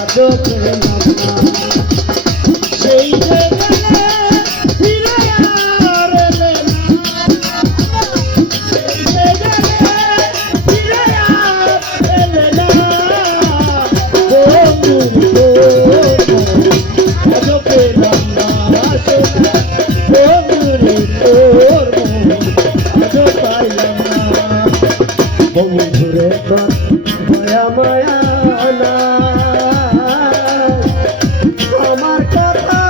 আজও পেলাম না সেই যে গেলে ফিরে আর এলে না সেই যে গেলে ফিরে আর এলে না আজও পেলাম না বন্ধুরে তোর আজও পাইলাম না বন্ধুরে তোর মায়া মায়া না আমার কথা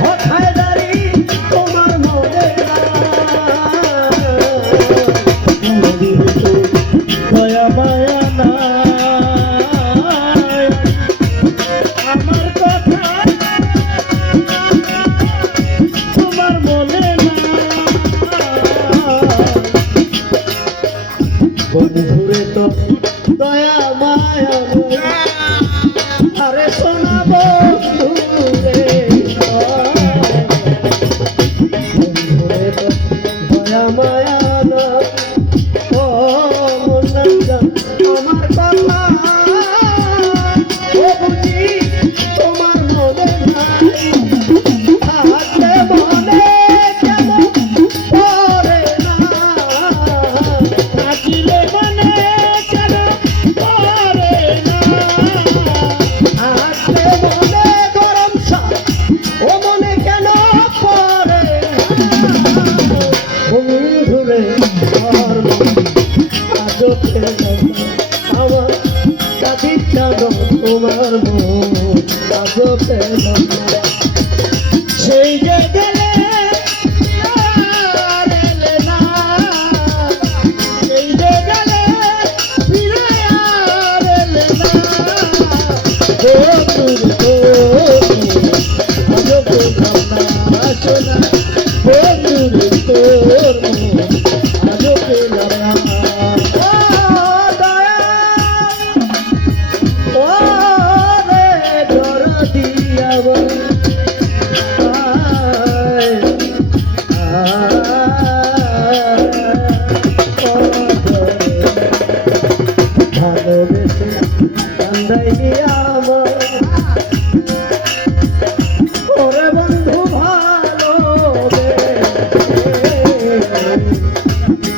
হঠাৎ দাঁড়ি তোমার মনে মায়া মায়া না আমার কথা তোমার মনে বন্ধুরে তো দয়া মায়া আরে সোনা বন্ধুরে বন্ধুরে তো দয়া মায়া না ও মন্দান আমার কথা ও বুঝি তোমার মনে নাই থাকলে মনে কেন পড়ে না থাকিলে মনে কেন পড়ে না থাকলে মনে গরম সাপ ও মনে কেন পড়ে না বন্ধুরে আমার আজও পেলাম না আমার কাছে চাঁদ তোমার মন আজও পেলাম না সেই যে গেলে আর এলে না সেই যে গেলে ফিরে আর এলে না আজও পেলাম না সোনা বন্ধুরে তোর আজও পেলাম না ও রে দরদি আমার ভালোবেসে কান্দাইলি আমার ওরে বন্ধু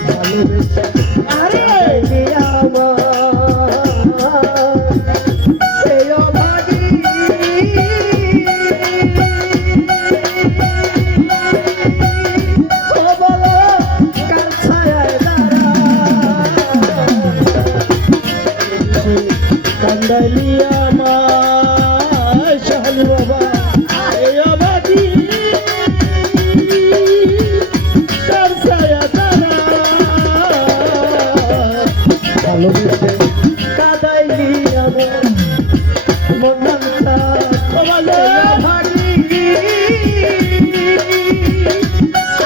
ভালোবেসে কান্দাইলি আমার সেই অভাগী ও বলো কার ছায়ায় কান্দাইলি আমার শাহালু বাবা এই অবাদি কার ছায়া তারা ভালোবেসে কাদাইলি আমার মনটা কমালে ভাগি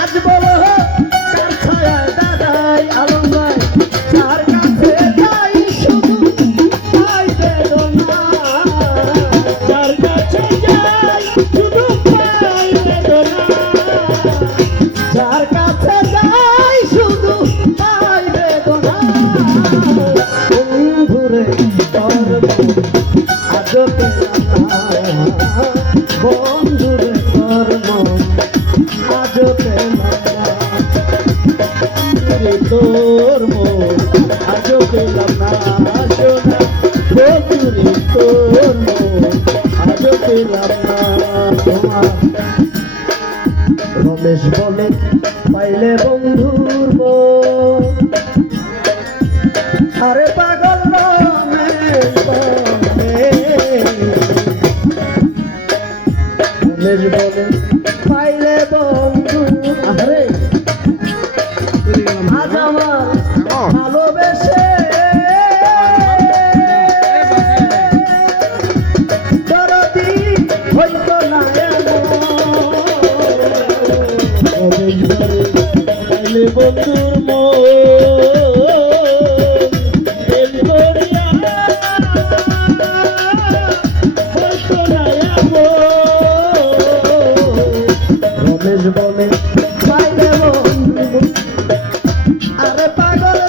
আজ বলো কার ছায়ায় দাদাই আলম ভাই যার কাছে যাই শুধু পাই বেদনা যার কাছে যাই শুধু পাই বেদনা যার কাছে যাই শুধু পাই বেদনা বন্ধুরে তোর আজও পেলাম না বন্ধুরে তোর আজও পেলাম না তোর আজও পেলাম না সোনা বন্ধুরে তোর আজও পেলাম না তোমার রমেশ বলে পাইলে বন্ধুর আরে পাগল রমেশ বলে পাইলে বন্ধু আরে আজ আমার ভালোবেসে দরদি হইতো না পাইলে বন্ধুর রমেশ বলে পাইলে বন্ধু আরে পাগল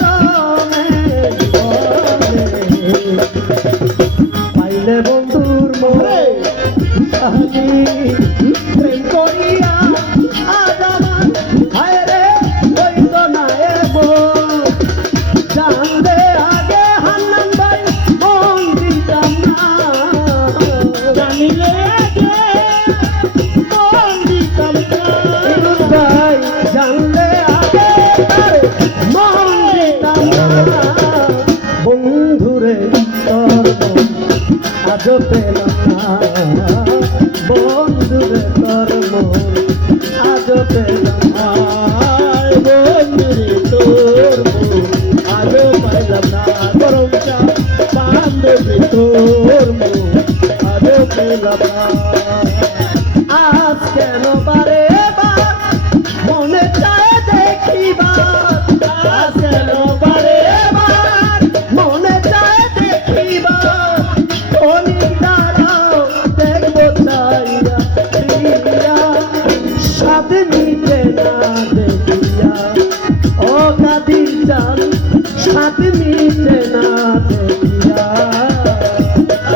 আজও পেলাম না বন্ধুরে তোর মন আজও পেলাম না বন্ধুরে তোর মন আজও পাইলাম না গরম চা বান্ধবী তোর মন আজও পেলাম না আজ কেন বারে বার মনে চায় দেখিবার আজ কেন বারে বার মনে চায় দেখিবার অনেক দাঁড়াও দেখবো চাইয়া প্রিয়া স্বাদ নিতে না দেখিয়া ও কাদির জান স্বাদ নিতে না দেখিয়া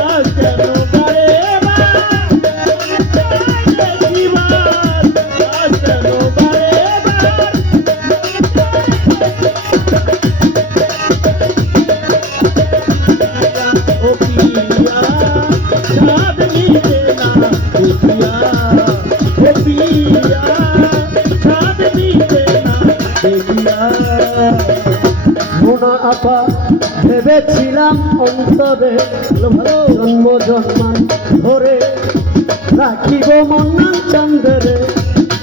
আজ কেন বারে আজ কেন বারে ও পিয়া সাদ নিতে না দেখিয়া ও পিয়া সাদ নিতে না দেখিয়া মোনা আপা ভেবেছিলাম অন্তরে জন্ম জন্মান ধরে রাখিব মন্নান চন্দ্রে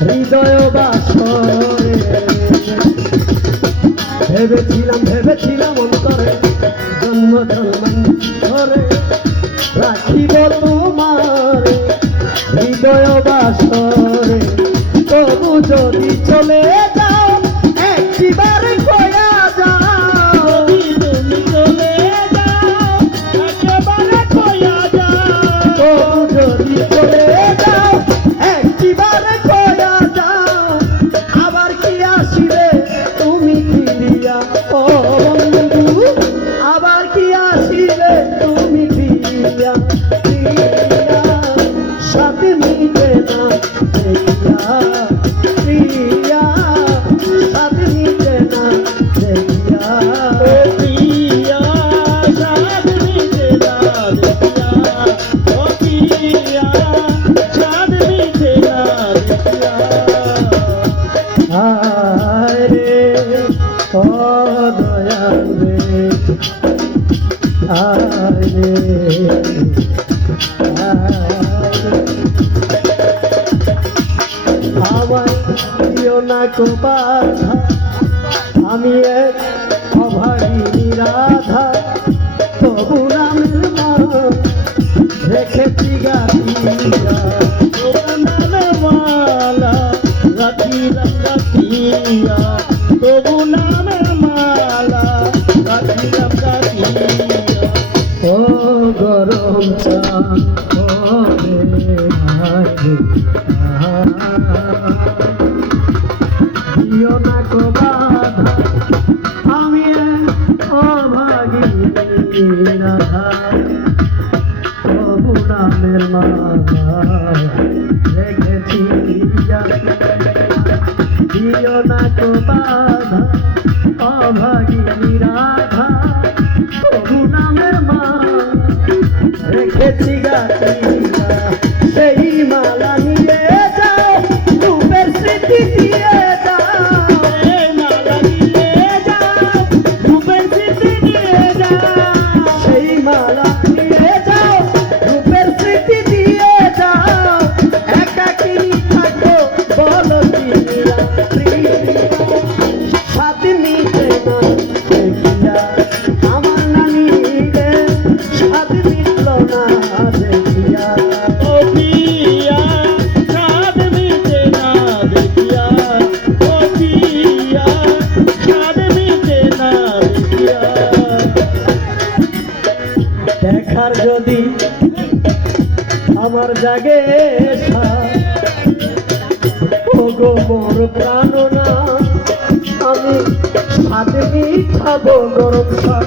হৃদয় বাসরে ভেবেছিলাম অন্তরে জন্ম জন্মান ধরে রাখিব তোমার হৃদয় বাসরে তবু যদি চলে যাও একবার কয়া যাও তুমি চলে যাও একেবারে কয়া যাও তবু যদি চলে যাও একবার কয়া যাও আবার কি আসিবে তুমি ফিরিয়া ও বন্ধু আবার কি আসিবে তুমি ফিরিয়া প্রিয়া সাথে মিটে না দেখিয়া প্রিয়া সাথে মিটে না দেখিয়া ও পিয়া সাদ নিতে না দেখিয়া ও পিয়া সাদ নিতে না দেখিয়া হায় রে ও দয়াল রে হায় রে আমায় দিও না কো বাধা আমি এক অভাগিনী রাধা তবু নামের মা রেখেছি গাতিয়া মালা রাখিলাম রাখিয়া তবু নামের মালা রাখিলাম রাখিয়া ও গরম চান ও রে ভাই দিও না কো বাধা আমি অভাগী রাধা তবু নামের মালা রেখেছি দিও না কো বাধা অভাগী রাধা তবু নামের মা রেখেছি গাছিয়া সেই মালা নিয়ে যাও রূপের স্মৃতি দিয়ে যাও এই মালা নিয়ে যাও রূপের স্মৃতি নিয়ে যাও সেই মালা নিয়ে যাও রূপের স্মৃতি দিয়ে যাও একাকিনী থাকো বলো প্রিয়া সাথে মিটে না দেখিয়া আমার নানি রে সাথে মিটলো না দেখিয়া ও পিয়া সাদ নিতে না দেখিয়া ও পিয়া সাদ নিতে না দেখিয়া দেখার যদি আমার জাগে ওগো মোর প্রাণনা আমি সাথে খাবো গরম শাক